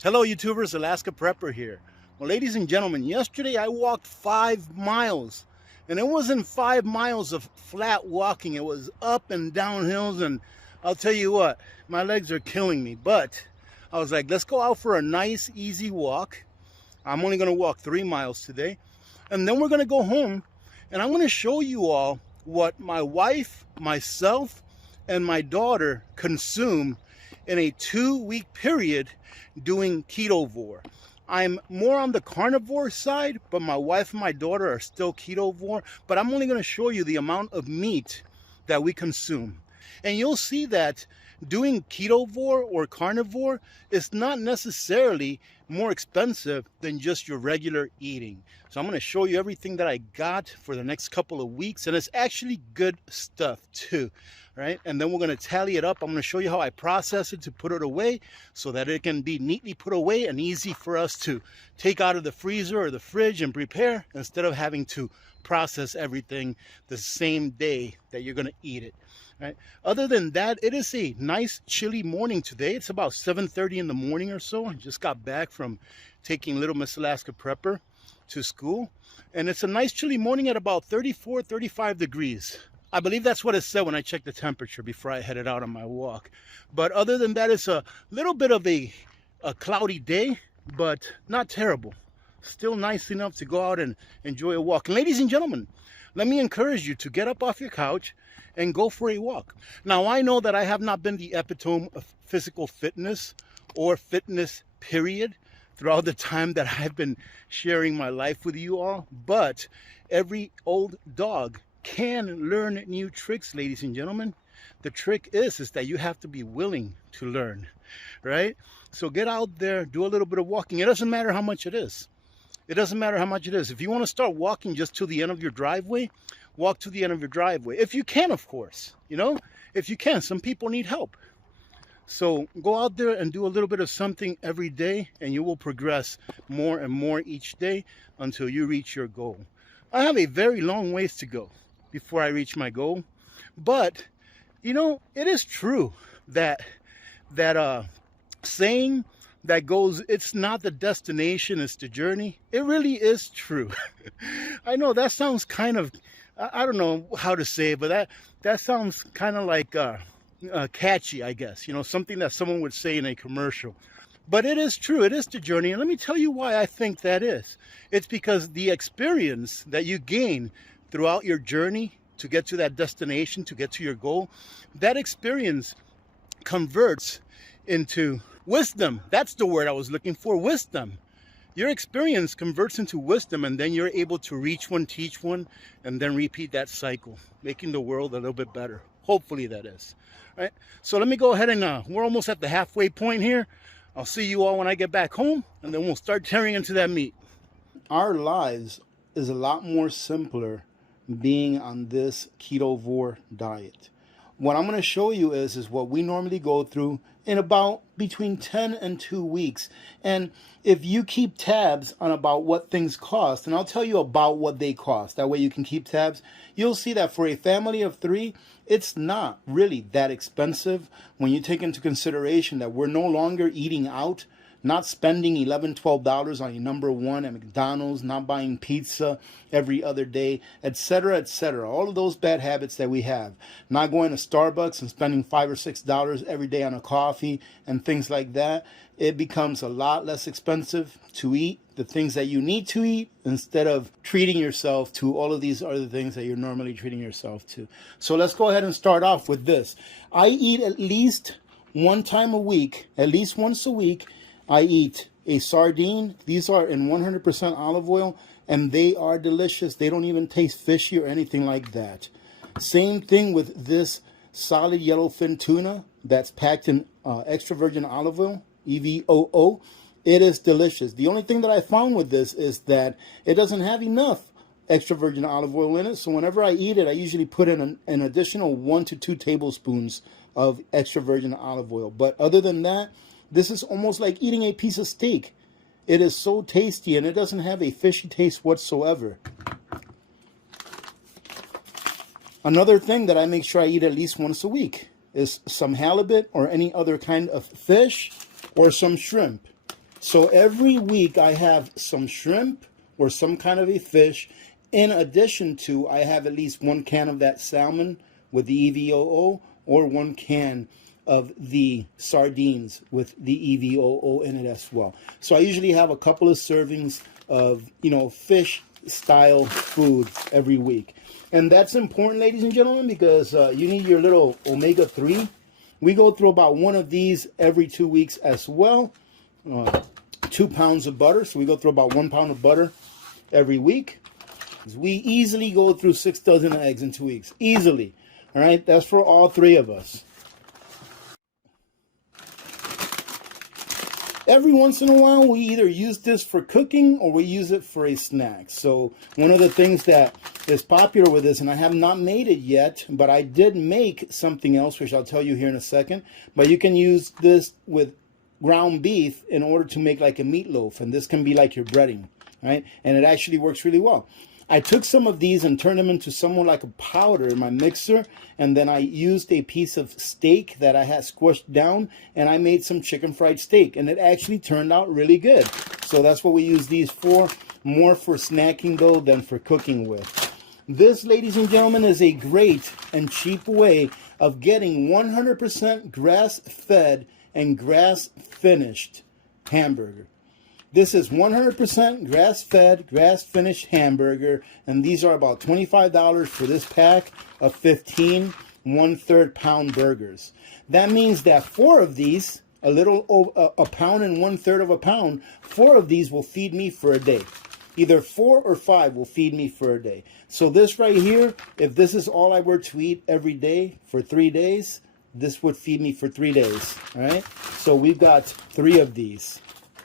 Hello YouTubers, Alaska Prepper here. Well, ladies and gentlemen, yesterday I walked 5 miles, and it wasn't 5 miles of flat walking. It was up and down hills, and I'll tell you what, my legs are killing me. But I was like, let's go out for a nice easy walk. I'm only going to walk 3 miles today, and then we're going to go home, and I'm going to show you all what my wife, myself, and my daughter consume in a 2-week period doing Ketovore. I'm more on the carnivore side, but my wife and my daughter are still Ketovore. But I'm only going to show you the amount of meat that we consume. And you'll see that doing Ketovore or carnivore is not necessarily more expensive than just your regular eating. So I'm going to show you everything that I got for the next couple of weeks, and it's actually good stuff too, right? And then we're going to tally it up. I'm going to show you how I process it to put it away so that it can be neatly put away and easy for us to take out of the freezer or the fridge and prepare, instead of having to process everything the same day that you're going to eat it. Right. Other than that, it is a nice chilly morning today. It's about 7:30 in the morning or so. I just got back from taking little Miss Alaska Prepper to school, and it's a nice chilly morning at about 34, 35 degrees. I believe that's what it said when I checked the temperature before I headed out on my walk. But other than that, it's a little bit of a cloudy day, but not terrible. Still nice enough to go out and enjoy a walk. And ladies and gentlemen, let me encourage you to get up off your couch and go for a walk. Now, I know that I have not been the epitome of physical fitness or fitness period throughout the time that I've been sharing my life with you all, but every old dog can learn new tricks, ladies and gentlemen. The trick is that you have to be willing to learn, right? So get out there, do a little bit of walking. It doesn't matter how much it is. It doesn't matter how much it is. If you want to start walking just to the end of your driveway, walk to the end of your driveway. If you can, of course, if you can. Some people need help. So go out there and do a little bit of something every day, and you will progress more and more each day until you reach your goal. I have a very long ways to go before I reach my goal. But, it is true that saying that goes, it's not the destination, it's the journey. It really is true. I know that sounds kind of, I don't know how to say it, but that sounds kind of like catchy, I guess. Something that someone would say in a commercial. But it is true. It is the journey. And let me tell you why I think that is. It's because the experience that you gain throughout your journey to get to that destination, to get to your goal, that experience converts into wisdom. That's the word I was looking for, wisdom. Your experience converts into wisdom, and then you're able to reach one, teach one, and then repeat that cycle, making the world a little bit better. Hopefully that is. Right? So let me go ahead and we're almost at the halfway point here. I'll see you all when I get back home, and then we'll start tearing into that meat. Our lives is a lot more simpler being on this Ketovore diet. What I'm going to show you is what we normally go through in about between 10 and 2 weeks. And if you keep tabs on about what things cost, and I'll tell you about what they cost, that way you can keep tabs, you'll see that for a family of 3, it's not really that expensive when you take into consideration that we're no longer eating out, not spending $11, $12 on a number one at McDonald's, not buying pizza every other day, etc., etc. All of those bad habits that we have. Not going to Starbucks and spending $5 or $6 every day on a coffee and things like that. It becomes a lot less expensive to eat the things that you need to eat instead of treating yourself to all of these other things that you're normally treating yourself to. So let's go ahead and start off with this. I eat at least one time a week, at least once a week. I eat a sardine. These are in 100% olive oil, and they are delicious. They don't even taste fishy or anything like that. Same thing with this solid yellowfin tuna that's packed in extra virgin olive oil, EVOO. It is delicious. The only thing that I found with this is that it doesn't have enough extra virgin olive oil in it. So whenever I eat it, I usually put in an additional 1 to 2 tablespoons of extra virgin olive oil. But other than that, this is almost like eating a piece of steak. It is so tasty, and it doesn't have a fishy taste whatsoever. Another thing that I make sure I eat at least once a week is some halibut or any other kind of fish or some shrimp. So every week I have some shrimp or some kind of a fish. In addition to, I have at least 1 can of that salmon with the EVOO, or 1 can of the sardines with the EVOO in it as well. So I usually have a couple of servings of, fish style food every week. And that's important, ladies and gentlemen, because you need your little omega-3. We go through about 1 of these every 2 weeks as well. 2 pounds of butter. So we go through about 1 pound of butter every week. We easily go through 6 dozen eggs in 2 weeks. Easily. All right. That's for all 3 of us. Every once in a while, we either use this for cooking or we use it for a snack. So one of the things that is popular with this, and I have not made it yet, but I did make something else, which I'll tell you here in a second. But you can use this with ground beef in order to make like a meatloaf, and this can be like your breading, right? And it actually works really well. I took some of these and turned them into somewhat like a powder in my mixer, and then I used a piece of steak that I had squished down, and I made some chicken fried steak, and it actually turned out really good. So that's what we use these for, more for snacking though than for cooking with. This, ladies and gentlemen, is a great and cheap way of getting 100% grass-fed and grass-finished hamburger. This is 100% grass-fed, grass-finished hamburger, and these are about $25 for this pack of 15 1/3 pound burgers. That means that 4 of these, a pound and 1/3 of a pound, 4 of these will feed me for a day. Either 4 or 5 will feed me for a day. So this right here, if this is all I were to eat every day for 3 days, this would feed me for 3 days. All right. So we've got 3 of these.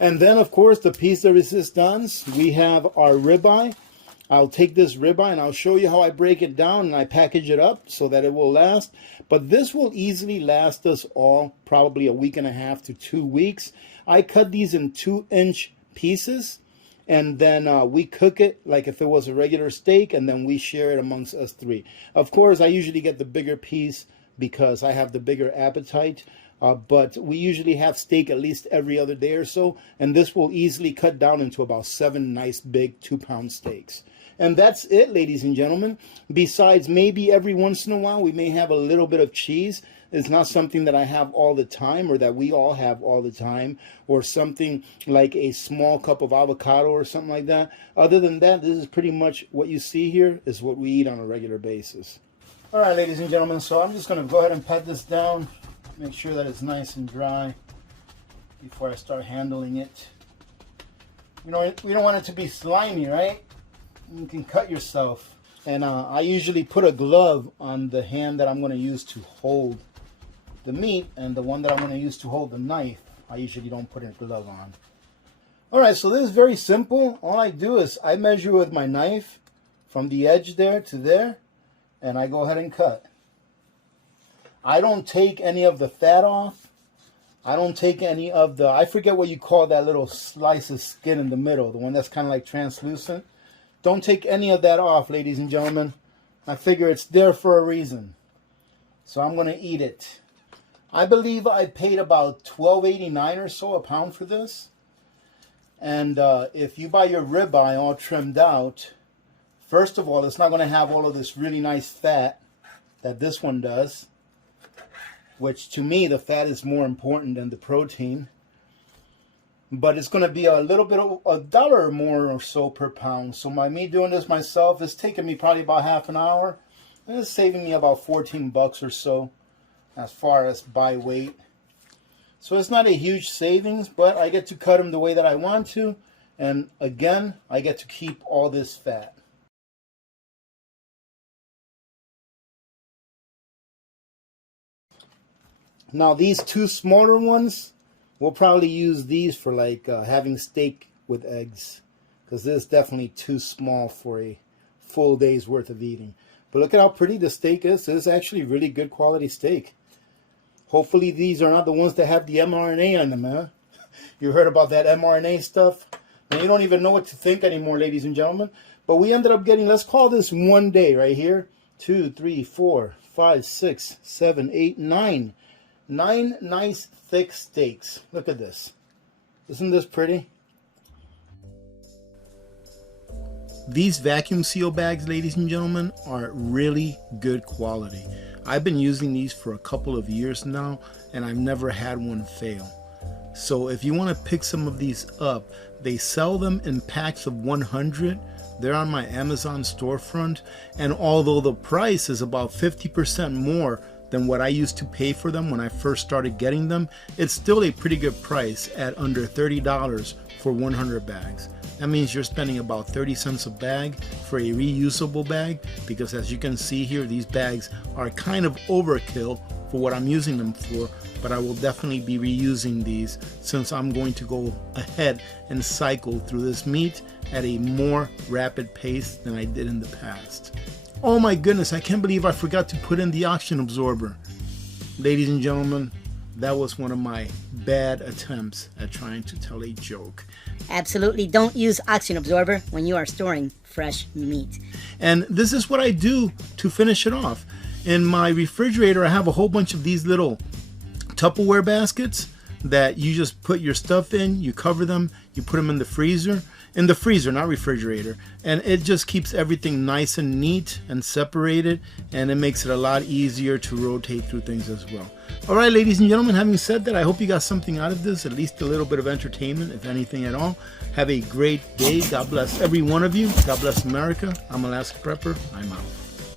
And then, of course, the piece de resistance, we have our ribeye. I'll take this ribeye and I'll show you how I break it down and I package it up so that it will last. But this will easily last us all probably a week and a half to 2 weeks. I cut these in 2-inch pieces, and then we cook it like if it was a regular steak, and then we share it amongst us 3. Of course, I usually get the bigger piece because I have the bigger appetite. But we usually have steak at least every other day or so, and this will easily cut down into about 7 nice big 2-pound steaks. And that's it, ladies and gentlemen. Besides, maybe every once in a while we may have a little bit of cheese. It's not something that I have all the time, or that we all have all the time, or something like a small cup of avocado or something like that. Other than that, this is pretty much what you see here is what we eat on a regular basis. All right, ladies and gentlemen, so I'm just going to go ahead and pat this down. Make sure that it's nice and dry before I start handling it. We don't want it to be slimy, right? You can cut yourself. And I usually put a glove on the hand that I'm going to use to hold the meat, and the one that I'm going to use to hold the knife, I usually don't put a glove on. Alright, so this is very simple. All I do is I measure with my knife from the edge there to there, and I go ahead and cut. I don't take any of the fat off. I don't take any of the, I forget what you call that little slice of skin in the middle, the one that's kind of like translucent. Don't take any of that off, ladies and gentlemen. I figure it's there for a reason. So I'm going to eat it. I believe I paid about $12.89 or so a pound for this. And if you buy your ribeye all trimmed out, first of all, it's not going to have all of this really nice fat that this one does. Which to me, the fat is more important than the protein. But it's going to be a little bit of $1 or more or so per pound. So me doing this myself is taking me probably about half an hour. And it's saving me about 14 bucks or so as far as by weight. So it's not a huge savings, but I get to cut them the way that I want to. And again, I get to keep all this fat. Now these 2 smaller ones, we'll probably use these for like having steak with eggs, because this is definitely too small for a full day's worth of eating. But look at how pretty the steak is. This is actually really good quality steak. Hopefully these are not the ones that have the mRNA on them, huh? You heard about that mRNA stuff? And you don't even know what to think anymore, ladies and gentlemen. But we ended up getting, let's call this one day right here. 2, 3, 4, 5, 6, 7, 8, 9. 9 nice thick steaks. Look at this. Isn't this pretty? These vacuum seal bags, ladies and gentlemen, are really good quality. I've been using these for a couple of years now, and I've never had one fail. So if you want to pick some of these up, they sell them in packs of 100. They're on my Amazon storefront, and although the price is about 50% more than what I used to pay for them when I first started getting them, it's still a pretty good price at under $30 for 100 bags. That means you're spending about 30 cents a bag for a reusable bag, because as you can see here, these bags are kind of overkill for what I'm using them for, but I will definitely be reusing these since I'm going to go ahead and cycle through this meat at a more rapid pace than I did in the past. Oh my goodness, I can't believe I forgot to put in the oxygen absorber. Ladies and gentlemen, that was one of my bad attempts at trying to tell a joke. Absolutely don't use oxygen absorber when you are storing fresh meat. And this is what I do to finish it off. In my refrigerator, I have a whole bunch of these little Tupperware baskets that you just put your stuff in, you cover them, you put them in the freezer, not refrigerator, and it just keeps everything nice and neat and separated, and it makes it a lot easier to rotate through things as well. All right, ladies and gentlemen, having said that, I hope you got something out of this, at least a little bit of entertainment, if anything at all. Have a great day. God bless every one of you. God bless America. I'm Alaska Prepper. I'm out.